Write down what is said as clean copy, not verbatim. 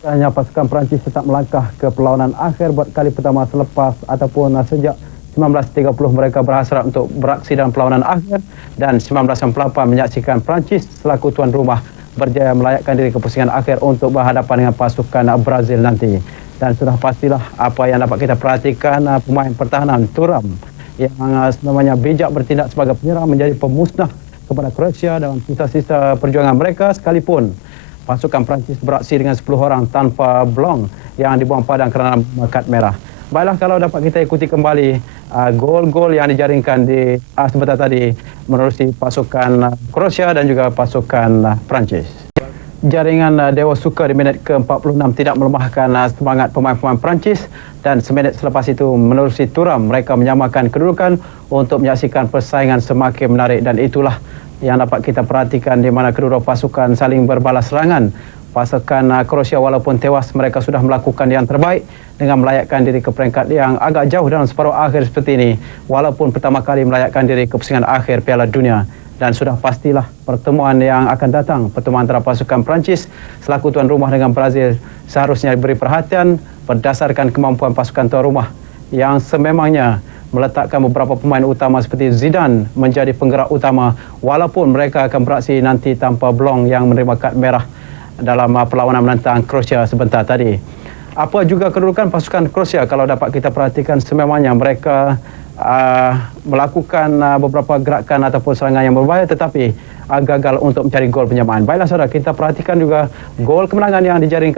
Hanya pasukan Perancis tetap melangkah ke perlawanan akhir buat kali pertama selepas ataupun sejak 1930 mereka berhasrat untuk beraksi dalam perlawanan akhir, dan 1998 menyaksikan Perancis selaku tuan rumah berjaya melayakkan diri ke pusingan akhir untuk berhadapan dengan pasukan Brazil nanti. Dan sudah pastilah apa yang dapat kita perhatikan, pemain pertahanan Thuram yang sebenarnya bijak bertindak sebagai penyerang menjadi pemusnah kepada Croatia dalam sisa-sisa perjuangan mereka, sekalipun pasukan Perancis beraksi dengan 10 orang tanpa Blanc yang dibuang padang kerana kad merah. Baiklah, kalau dapat kita ikuti kembali gol-gol yang dijaringkan di sebentar tadi menerusi pasukan Croatia dan juga pasukan Perancis. Jaringan Dewa Suka di minit ke-46 tidak melemahkan semangat pemain-pemain Perancis, dan seminit selepas itu menerusi Thuram mereka menyamakan kedudukan untuk menyaksikan persaingan semakin menarik, dan itulah yang dapat kita perhatikan di mana kedua pasukan saling berbalas serangan. Pasukan Croatia walaupun tewas, mereka sudah melakukan yang terbaik dengan melayakkan diri ke peringkat yang agak jauh dalam separuh akhir seperti ini, walaupun pertama kali melayakkan diri ke pusingan akhir Piala Dunia. Dan sudah pastilah pertemuan yang akan datang, pertemuan antara pasukan Perancis selaku tuan rumah dengan Brazil, seharusnya diberi perhatian berdasarkan kemampuan pasukan tuan rumah yang sememangnya meletakkan beberapa pemain utama seperti Zidane menjadi penggerak utama, walaupun mereka akan beraksi nanti tanpa Blanc yang menerima kad merah dalam perlawanan menentang Croatia sebentar tadi. Apa juga kedudukan pasukan Croatia, kalau dapat kita perhatikan sememangnya mereka melakukan beberapa gerakan ataupun serangan yang berbahaya, tetapi gagal untuk mencari gol penyamaan. Baiklah saudara, kita perhatikan juga gol kemenangan yang dijaringkan